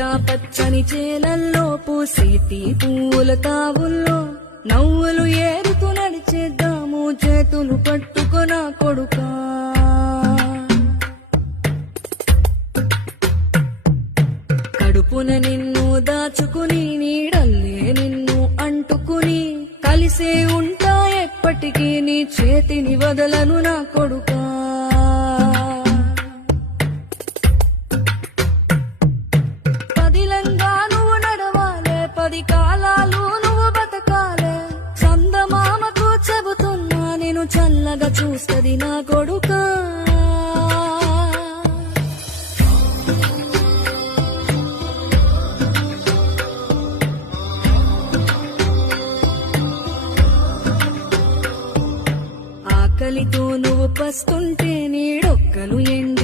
పచ్చని చేలల్లో పూసేటి పూల తావుల్లో నవ్వులు ఏరుతూ నడిచేద్దాము చేతులు పట్టుకొన కొడుకా. కడుపున నిన్ను దాచుకుని నీడల్లే నిన్ను అంటుకుని కలిసే ఉంటా ఎప్పటికీ నీ చేతిని వదలను నా కొడుకా. పదిలంగా నువ్వు నడవాలే, 10 కాలాలు నువ్వు బతకాలే. చందమామకు చెబుతున్నా నేను చల్లగా చూస్తది నా కొడుకా. ఆకలితో నువ్వు పస్తుంటే నీడొక్కలు ఎండ